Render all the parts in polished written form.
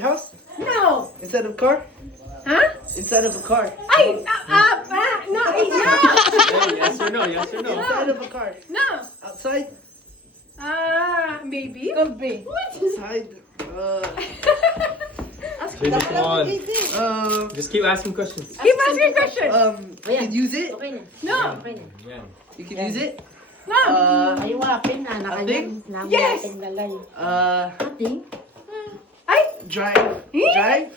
House? No. Instead of car? Huh? Instead of a car. Ay, no, Yes or no? Yes or no? Inside of a car. no. Outside? Maybe. Could be. Inside? Baby, come on. Um, Just keep asking questions. Keep asking questions. you can use it? No. Yeah. You can use it? No. Ay, wapin na. Ating? Yes. Lalay. Ating? Ay. Drive? Drive?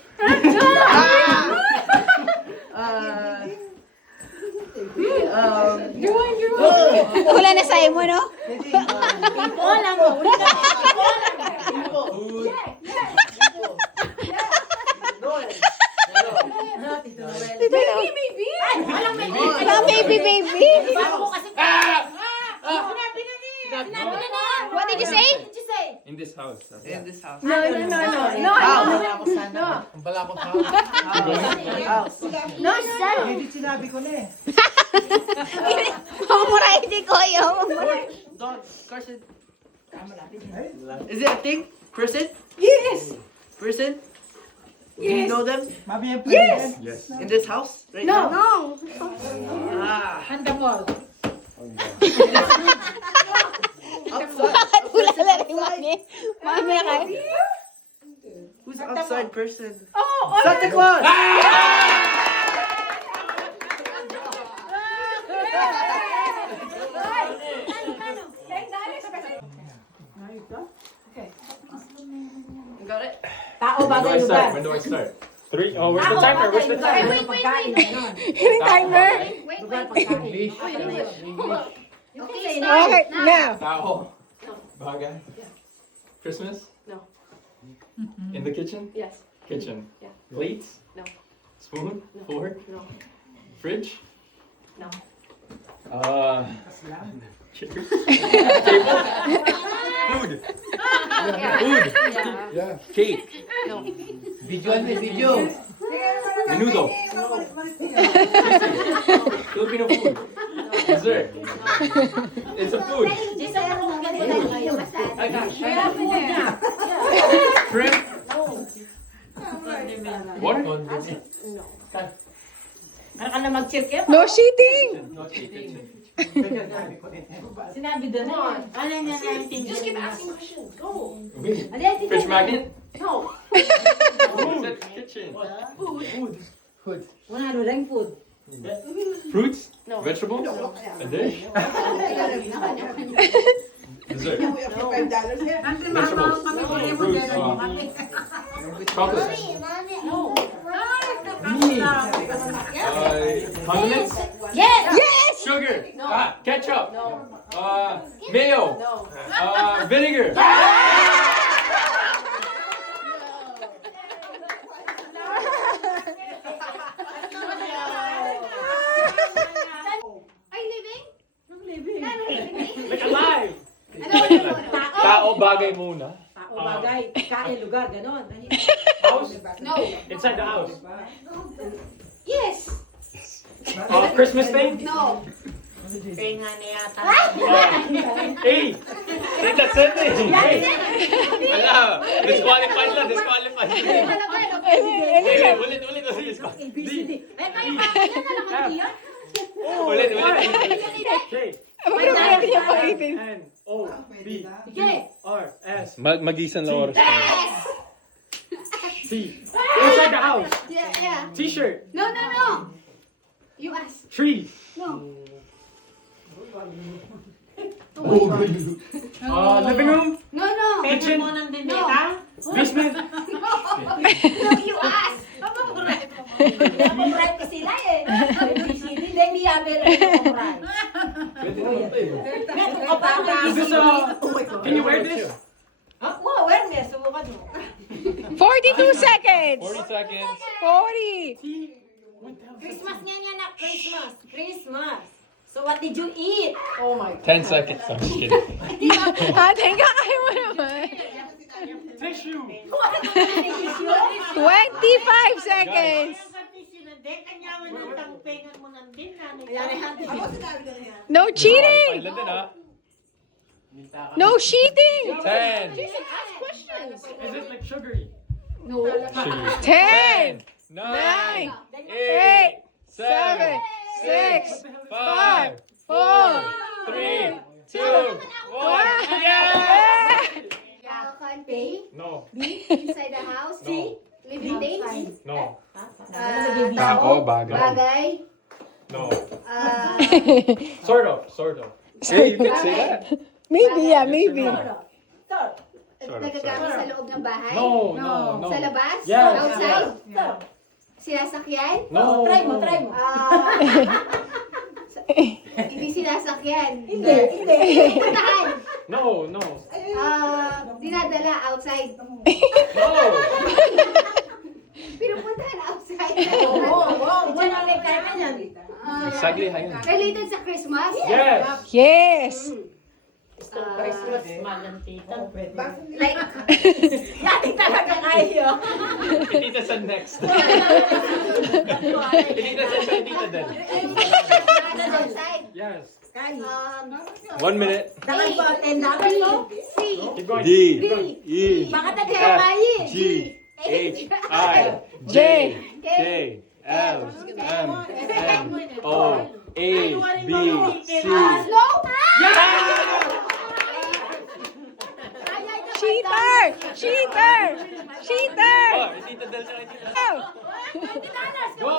Wala na sa'yo mo, no? Wala mo. Maybe. Walang may Wala, baby. Ako kasi. Sinabi na ni. What did you say? What did you say? In this house. In this house. No. No, sir. Hindi sinabi ko na eh. Mamuray, hindi ko ayaw. Dog, Carson. Is it a thing? Person? Yes. Person? Do you know them? Yes. Yes. In this house? Right No. now? Ah. Handamol. Outside? Wala na rin mami. Mami ka. Who's outside person? Oh, Santa Claus! You got it? Tao When do bagay I lugar. start? When do I start? 3? Oh, where's the timer? Where's the timer? Yung timer. Lugar pagkain. Okay, now. Tao. Bagay. Christmas? No. In the kitchen? Yes. Kitchen. Yeah. Plates? No. Spoon? No. Fork? No. Fridge? No. Chair? Table? Food? Food? Yeah. Cake? No. Video. Menudo? Filipino food? Dessert? It's a food. Shrimp? What? Ano ka na mag-check eh? No cheating. No cheating. Sinabi doon. Ano niya na Just keep asking questions. Go. Fridge magnet? No. Food. Kitchen. Food. Wala lang food. Fruits? No. Vegetables? A dish? Dessert? Vegetables? Fruits? Chocolate? Condiments? Yes! Yes! Sugar? No. Ketchup? No. Mayo? No. Vinegar? Like alive! Tao, bagay muna. Tao bagay. Kain lugar. Ganon. House? No. Inside the house. Yes. Christmas thing? No. Penga na yata. Hey! Hey, that's it eh! Hey! Ala! Disqualified lang, disqualified. Hey, ulit. ABCD. Eh, kayo yan na lang ang diyan. Ulit. K. N, O, B, R, S. Magisan lang oras. T. Inside the house. Yeah. T-shirt. No. You ask. Tree. No. Living room. No. Kitchen. Mo ng bendeta. Basement. No, you ask. Right pa sila eh. ABCD. Hindi mi yabe rin yung right. Is this can you wear this? Wow, awareness. Subukan mo. 42 seconds. 40 seconds. 40. Christmas niya na. Christmas. So what did you eat? Oh my. 10 seconds. I'm just kidding. Teka, ayaw mo naman. Tissue. 25 seconds. No cheating. No cheating. 10. Ask questions. Is it like sugary? No. 10, 9, 9, 8, 7, 6, 5, 4, 3, 2, 1. Yeah! Can pay. No. B. Inside the house. C. Living things. No. Tao. bagay. Bagay. No. Ah, Sort of. Hey, you can say that. Maybe, yeah, maybe. nagagamit sa loob ng bahay. No. Sa labas. Yes. Outside. Sinasakyan. No. Try mo. Ah, hindi sinasakyan. Hindi. Puntahan. No. Ah, dinadala outside. No. Pinupuntahan outside. Diyan ang requirement yan. Sagli ha yun. Related sa Christmas. Yes. Yes. Christmas, malang tita. Like, Yati talaga kayo. Tita sa next. Tita sa Tita Del. outside. Yes. 1 1 minute. Dakan po, 10 dakan mo. C. Keep going. D, E, Baka taga-kapayin. G, H, I. J. K, L, M, N, O, A, B, C. No. Cheater! Cheater! Cheater! Oh, Tita Del sa Tita Del. Go!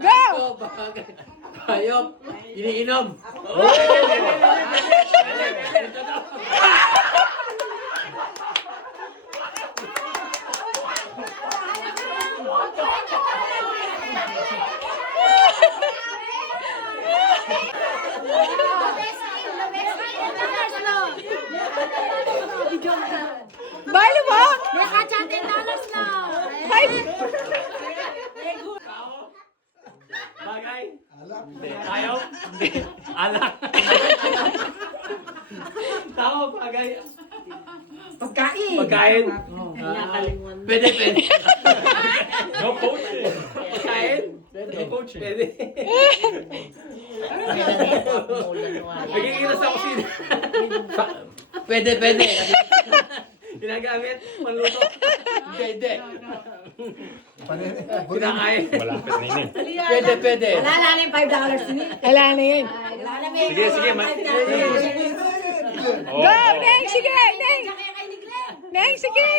Go. Go! Hayop. Iniinom. Bali mo? $10 na. 5. Bagay. Hindi. Ayaw. Hindi. Alak. Tao, bagay. Pagkain. Pagkain. Pwede. No coaching. Pagkain. No coaching. Pwede. Nagiging sa kusina. Pwede. Ginagamit. Panluto. Pwede. Kinakain. Malapit na yun eh. Pwede. Wala na yung $5 din. Ala na yun. Wala na may Sige. Oh, Go! oh. Neng! Sige! Neng! Neng! Sige!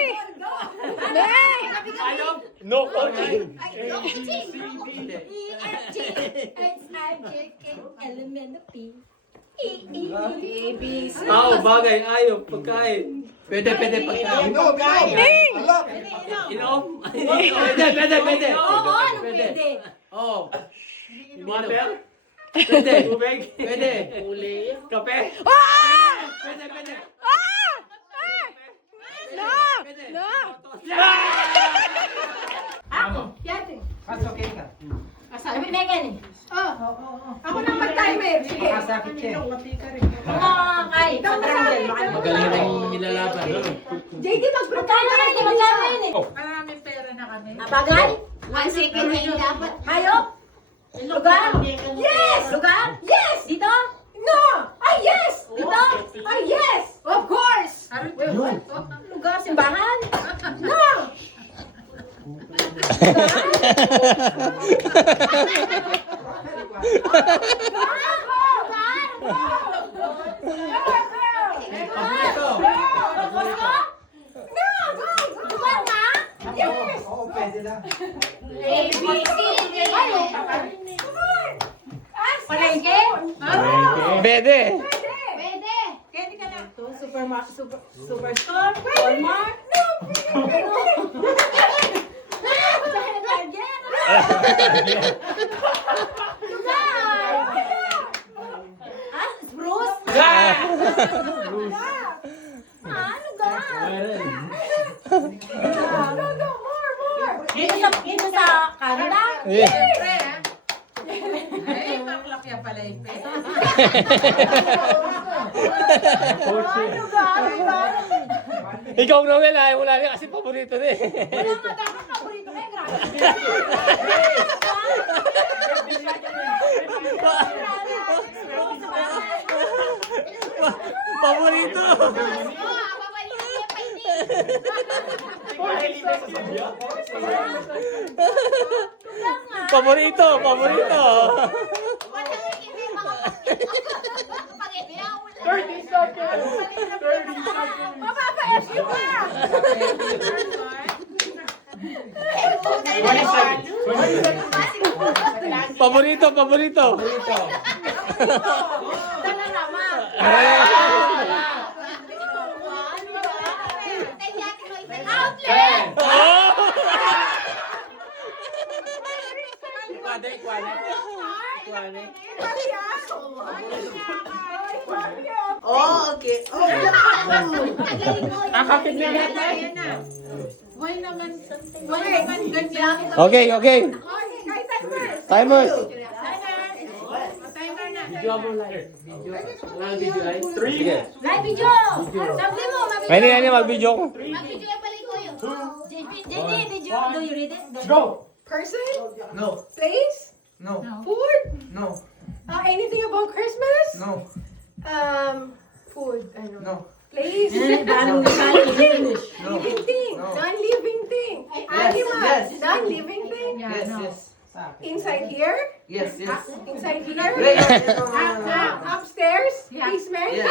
Neng! Ayaw. No coaching. Tao, bagay. Ayaw. Pagkain. Pwede pagkain. Neng! Inom. Pwede. Oo, ano pwede? Oh. Water. Pwede. Tubig. Pwede. Kape. Ah! Pwede. Ah! No! No! Sabi Megan eh. Ako na mag-timer. Sige. Mga kay. Magaling na yung nilalaban. JD, Magkano yan eh? Magkano yan eh? Marami pera na kami. Bagay? 1 second na yung dapat. Hayop? Lugar? Yes! Lugar? Yes! Dito? No! Ay, yes! Dito? Ay, yes! Of course. Lugar? Simbahan? No! A, B, C, D. Palengke? Pwede. Pwede. Superstore? Walmart? Bruce? Dito sa Canada? Ay, maklak yan pala yung pera. Ikaw Noel, ayaw mo lang kasi paborito na eh. Wala nga dapat paborito ko eh, grabe. Paborito! Oh, papalitan niya pa hindi. Paborito, paborito. Mapapa-SU ka! Paborito, paborito. Dala naman. Outlet! Oh, okay. Kakapit na yan. Why naman ganyan? Okay, okay. Kay timers. Timers. Timer na. Video mo live. Video. Wala video live. 3. Sige. Live video. Sabi mo, mabigyan. Ayun, mag-video ko. Magbibigay pala ko yun. JD, do you read it? Go! Person? No. Place? No. Food? No. Anything about Christmas? No. Food. Ano? No. Place? No. Living thing. No. Non-living thing. Yes, Animal. yes. Non-living thing. Yes, yes. Inside here? Yes, yes. Inside here? Wait, no. Upstairs? Basement? Yes.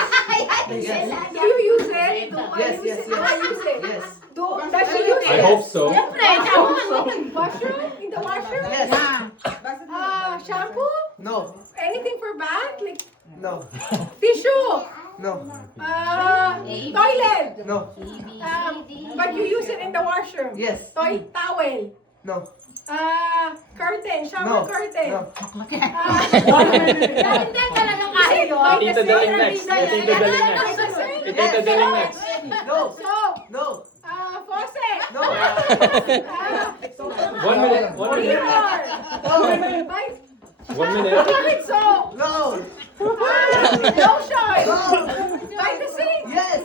Yes. Do you use it? Yes, yes, yes. I use it. Yes. Does she use I it? hope so. Washroom? In the washroom? Yes. Shampoo? No. Anything for bath? Like No. tissue? No. Toilet? No. But you use it in the washroom? Yes. Towel? No. Curtain? Shower No. curtain? No. Hindi talaga kaya yun. Tito daling next. Tito daling next. Tito daling next. No. Soap? No. Faucet? No. 1 minute. 1 minute. Mirror? 1 minute. Favorite soap? No. Lotion? No. By the sink? Yes.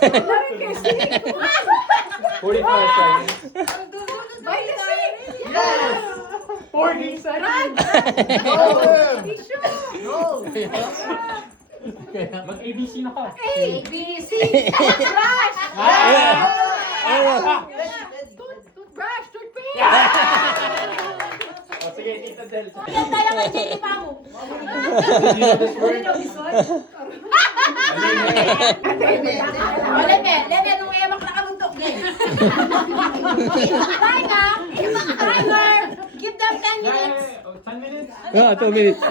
Dari kay sink? 45 seconds. By the sink? Yes. 40 seconds. No. Tissue? No. Mag-ABC na ka. A, B, C. Toothbrush? Toothbrush? Toothpaste? O sige, Tito Del. Yan tayo kay Jenny Pamu. Lebe, nung emak nakabuntok din. Timer! Give them 10 minutes. 10 minutes. 2 minutes.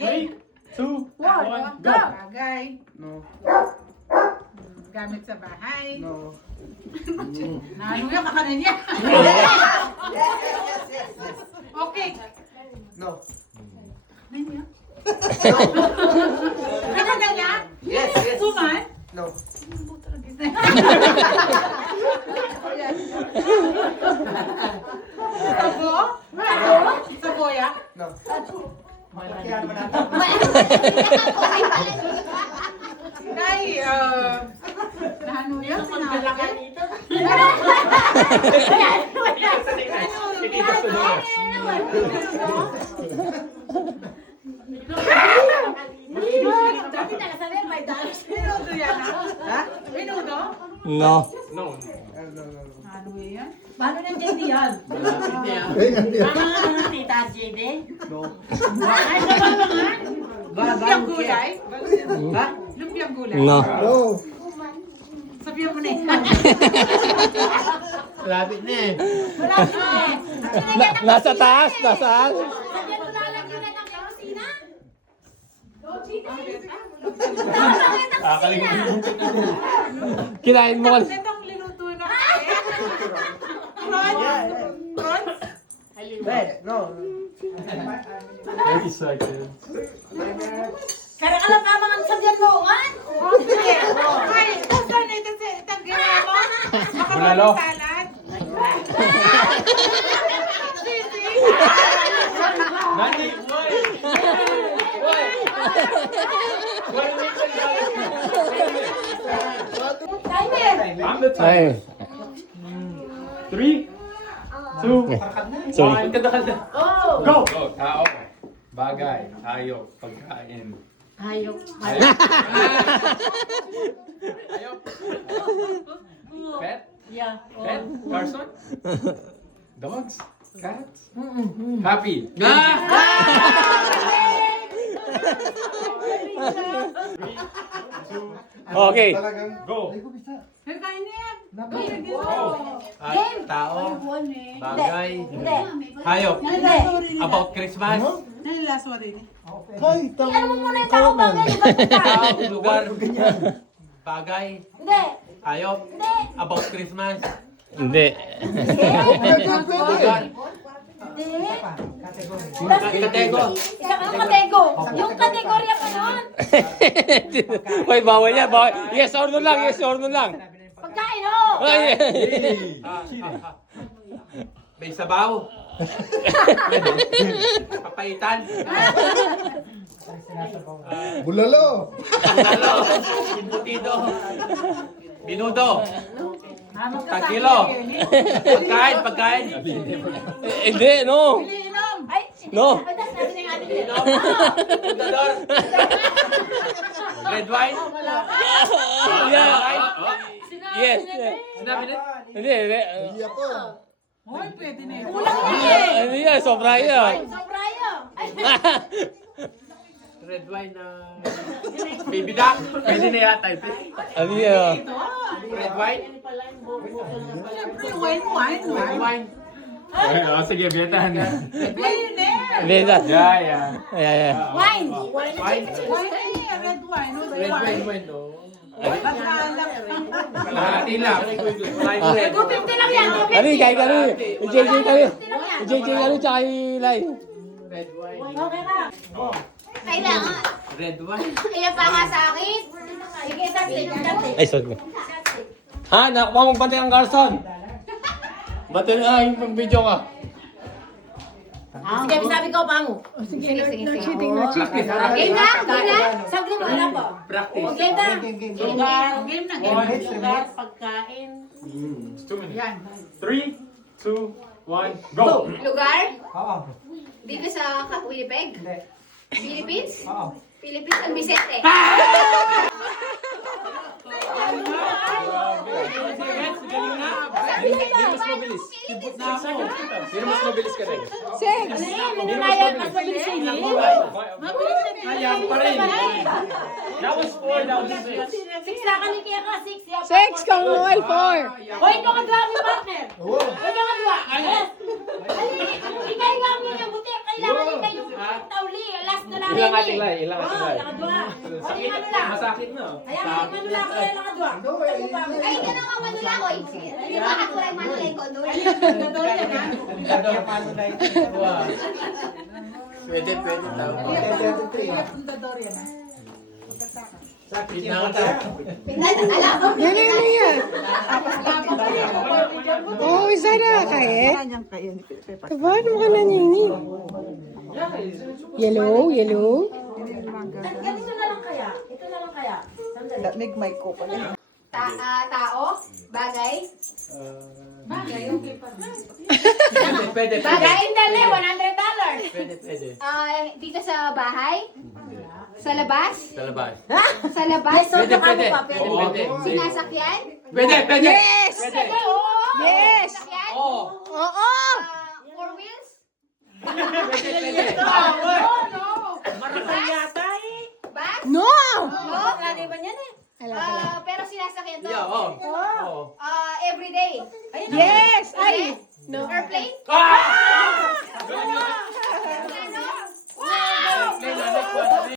3, 2, 1, go. Bagay. No. Gamit sa bahay. No. Ano yung kakanan niya? Okay. No. Ano yun? Kakanan niya? Yes, yes. Suman? No. Sabo? Saboya? No. Kay, ano yun? Malaki? Tito Sudonas. Minudo yan, ha? Minudo? No. No. Ano yan? Paano ng JD yan? Tita JD? No. Lumpiang gulay? Lumpiang gulay? No. Sabihan mo na eh. Lapit na eh. Nasa taas, nasaan? Lagyan mo lalagyan ng kusina? Kinain mo ka. Itong liluto na kayo. Prawns? Wait, no. 30 seconds. Kaya ka lang naman ang sabihan mo, man? Okay. Ay, saan ito sa itang ginamo? Bulalo. Salad? Nani, why? Why? Why I'm the timer. 3, 2, 1. Kada-kada. Go! Go! Tao. Bagay. Hayop. Pagkain. Hayop. Hayop. Hayop. Pet. Yeah. Pet? Carson? Dogs? Cats? Happy? Okay. Go! Nagkain na yan. Tao, bagay, Hindi. hayop, Hindi. about Christmas, Nanilas mo rin. Ano mo muna yung tao bagay? tao, lugar, bagay, Hindi. hayop, Hindi. about Christmas, Hindi. lugar, Hindi. katego, Yung katego. Yung kategorya pa nun. Wait, bawal yan. Bawal. Yes or no lang. Yes or no lang. Pagkain, oh. Ay, may sabaw, papaitan, Bulalo! lalo, embutido, binudo, tagilo, pagkain, Hindi, no. Ay, No. Ay, sabi na yung ating Pundador, red wine, Yeah. Yes. Sinabi na? Hindi, hindi. Hindi ako. Hoy, pwede na yun. kulang na eh. Ano yan? Sobra yan. Sobrayo. Ay, red wine na baby duck, Pwede na yata ito. Ano yan? red wine, Siyempre, wine. Sige, biyataan. Billionaire. Hindi, that. Yeah. Yeah. wine. wine, Wine na yan, red wine. red wine, no? Nagkalap. Kalahati lang. Live red. 250 lang yan. 250. Ano yung kahit ano? JJ kayo. 250 lang yan. JJ kayo tsaka yung Lai. Red wine. Okay ka. Kailangan. Red wine. Kaya pa nga sa akin. Sige, that's it. Ay, sorry. Ha? Nakuha mong bantay ang Carson. Bantay na yung video ka. Sige, sabi ko, pango. Sige. Cheating, no cheating. Game na? Game na? Sagli mo, alam ko. Practice. Okay na. Game na game. Lugar, pagkain. 2 minutes. 3, 2, 1, go! Lugar? Dito sa Winnipeg? Philippines? Philippines, San Vicente. Sabi niya ba? Philippines. Sino mas mabilis ka rin? Six. Minanayan, mas mabilis sa inyo. Kaya pa rin. That was 4, that was 6. 6 na kanikiya ka, 6. Six, kung Noel, four. Hoy, ito ka dwa, may partner. Hoy, ito ka dwa. Ikaw nga mo yung buti. Kailangan ikaw yung tauli. Last na lang. Ilang ating Lai? Ilang ating Lai? Ito ka dwa. Hoy, ano lang. Masakit na. Kaya nga, ano lang. Kaya lang ka dwa. Ay, ito na nga Manila ko. Sige. Yung mga kulay Manila ko. Pwede tao. Alam ko. Yan na yan. Oh, isa na kaye. Kabahan mo ka na nini. Yellow. Ganito na lang kaya. Ito na lang kaya. Sandali. Tao? Bagay? Pwede. Bagay, hindi. $100. Dito sa bahay? Sa labas? Sa labas. Sa labas? Pwede. Pwede. Sinasakyan? Pwede. Yes! Pwede, oo. Yes! Sasakyan? Oo. Oo! Four wheels? Bus? No! No? Lagi ba niyan eh? Pero sinasakyan to? Yeah, oo. Everyday? Yes! Ay! No. Airplane?